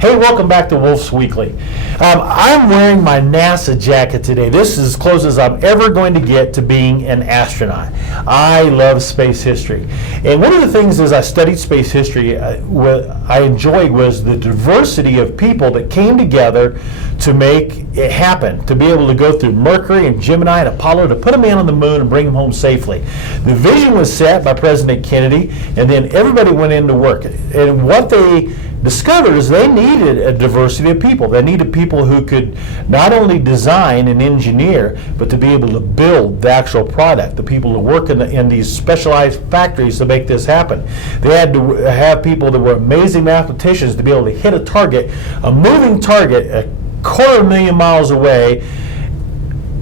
Hey, welcome back to Woolf Weekly. I'm wearing my NASA jacket today. This is as close as I'm ever going to get to being an astronaut. I love space history. And one of the things as I studied space history, what I enjoyed was the diversity of people that came together to make it happen, to be able to go through Mercury and Gemini and Apollo to put a man on the moon and bring him home safely. The vision was set by President Kennedy, and then everybody went into work. And what they discovered is they needed a diversity of people. They needed people who could not only design and engineer, but to be able to build the actual product, the people who work in these specialized factories to make this happen. They had to have people that were amazing mathematicians to be able to hit a target, a moving target, a 250,000 miles away,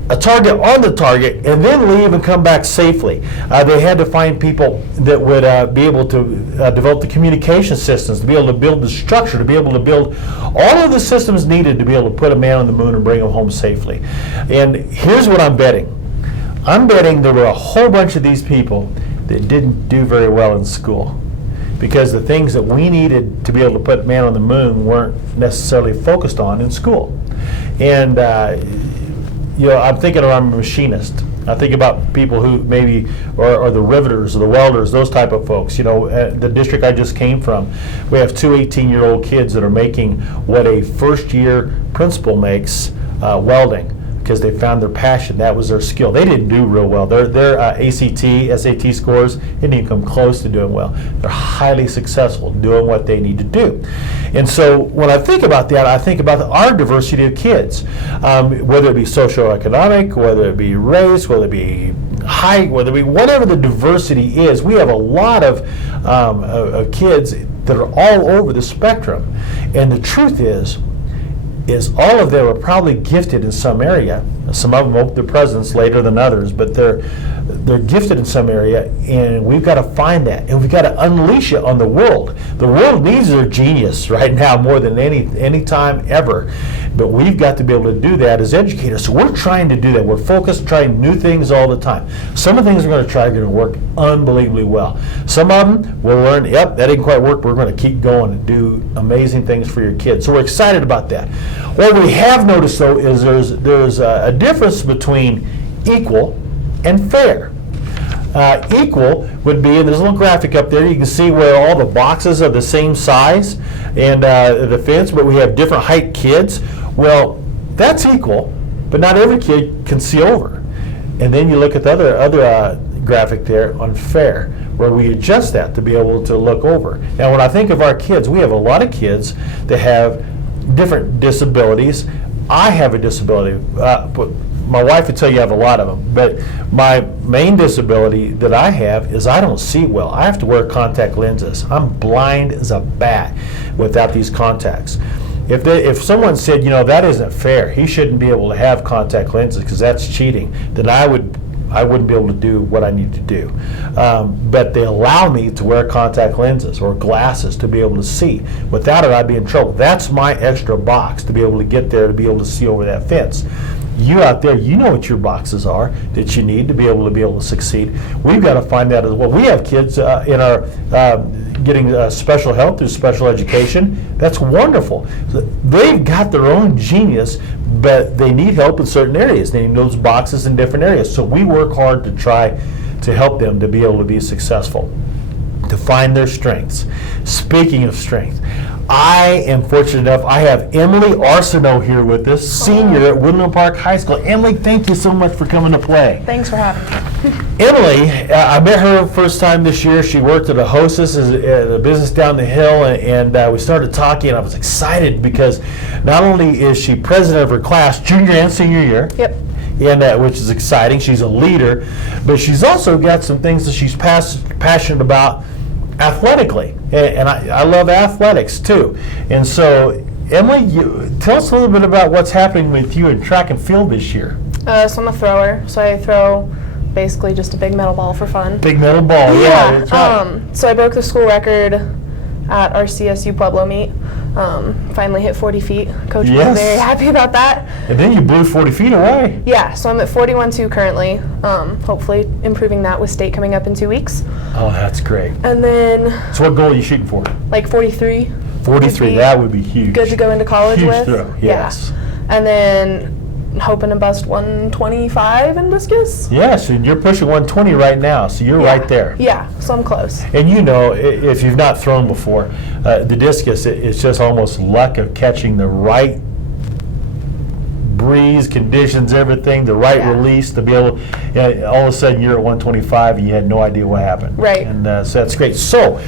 a target on the target, and then leave and come back safely. They had to find people that would be able to develop the communication systems, to be able to build the structure, to be able to build all of the systems needed to be able to put a man on the moon and bring him home safely. And here's what I'm betting. I'm betting there were a whole bunch of these people that didn't do very well in school, because the things that we needed to be able to put man on the moon weren't necessarily focused on in school. And I'm thinking I'm a machinist. I think about people who maybe are the riveters or the welders, those type of folks. The district I just came from, we have two 18-year-old kids that are making what a first-year principal makes welding, because they found their passion. That was their skill. They didn't do real well. Their ACT, SAT scores didn't even come close to doing well. They're highly successful doing what they need to do. And so when I think about that, I think about our diversity of kids, whether it be socioeconomic, whether it be race, whether it be height, whether it be whatever the diversity is. We have a lot of kids that are all over the spectrum. And the truth is all of them are probably gifted in some area. Some of them hope they're presidents later than others, but they're gifted in some area, and we've got to find that, and we've got to unleash it on the world. The world needs their genius right now more than any time ever, but we've got to be able to do that as educators. So we're trying to do that. We're focused, trying new things all the time. Some of the things we're going to try are going to work unbelievably well. Some of them we'll learn, yep, that didn't quite work, but we're going to keep going and do amazing things for your kids. So we're excited about that. What we have noticed, though, is there's a difference between equal and fair. Equal would be, and there's a little graphic up there, you can see where all the boxes are the same size and the fence, but we have different height kids. Well, that's equal, but not every kid can see over. And then you look at the other graphic there on fair, where we adjust that to be able to look over. Now, when I think of our kids, we have a lot of kids that have different disabilities. I have a disability. But my wife would tell you I have a lot of them, but my main disability that I have is I don't see well. I have to wear contact lenses. I'm blind as a bat without these contacts. If someone said, that isn't fair, he shouldn't be able to have contact lenses because that's cheating, then I wouldn't be able to do what I need to do. But they allow me to wear contact lenses or glasses to be able to see. Without it, I'd be in trouble. That's my extra box to be able to get there, to be able to see over that fence. You out there, you know what your boxes are that you need to be able to succeed. We've got to find that as well. We have kids in our getting special help through special education. That's wonderful. They've got their own genius, but they need help in certain areas. They need those boxes in different areas. So we work hard to try to help them to be able to be successful, to find their strengths. Speaking of strength, I am fortunate enough, I have Emily Arsenault here with us, senior at Woodland Park High School. Emily, thank you so much for coming to play. Thanks for having me. Emily, I met her first time this year. She worked at a hostess at a business down the hill, and we started talking, and I was excited because not only is she president of her class, junior and senior year, Yep. and which is exciting. She's a leader, but she's also got some things that she's passionate about athletically, and I love athletics too. And so, Emily, tell us a little bit about what's happening with you in track and field this year. So I'm a thrower, so I throw basically just a big metal ball for fun. Big metal ball, yeah. That's right. So I broke the school record at our CSU Pueblo meet. Finally hit 40 feet. Coach was very happy about that. And then you blew 40 feet away. Yeah, so I'm at 41.2 currently. Hopefully improving that with state coming up in 2 weeks. Oh, that's great. And then... So what goal are you shooting for? Like 43. 43, that would be huge. Good to go into college Huge with. throw, yes. Yeah. And then hoping to bust 125 in discus. Yes, and you're pushing 120 right now, so you're right there. Yeah, so I'm close. And you know, if you've not thrown before, the discus, it's just almost luck of catching the right breeze, conditions, everything, the right release to be able, all of a sudden you're at 125 and you had no idea what happened. Right. And so that's great. So,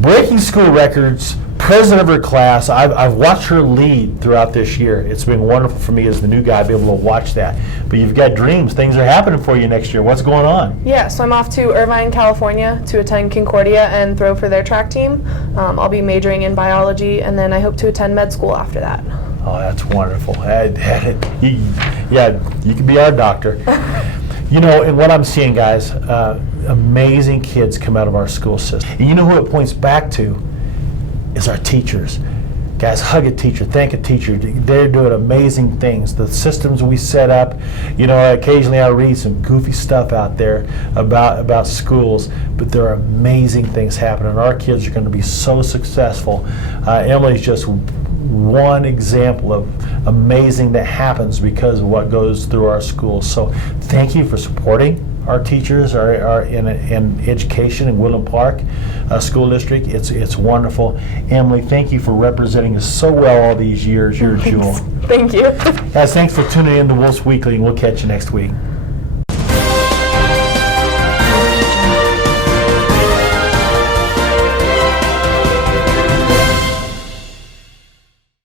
breaking school records, president of her class, I've watched her lead throughout this year. It's been wonderful for me as the new guy to be able to watch that. But you've got dreams. Things are happening for you next year. What's going on? Yeah, so I'm off to Irvine, California to attend Concordia and throw for their track team. I'll be majoring in biology, and then I hope to attend med school after that. Oh, that's wonderful. You can be our doctor. You know, and what I'm seeing, guys, amazing kids come out of our school system. And you know who it points back to is our teachers. Guys, hug a teacher, thank a teacher. They're doing amazing things. The systems we set up, you know, occasionally I read some goofy stuff out there about schools, but there are amazing things happening. Our kids are going to be so successful. Emily's just one example of amazing that happens because of what goes through our schools. So thank you for supporting our teachers are in education in Woodland Park School District. It's wonderful. Emily, thank you for representing us so well all these years. You're a jewel. Thank you. Guys, thanks for tuning in to Woolf Weekly, and we'll catch you next week.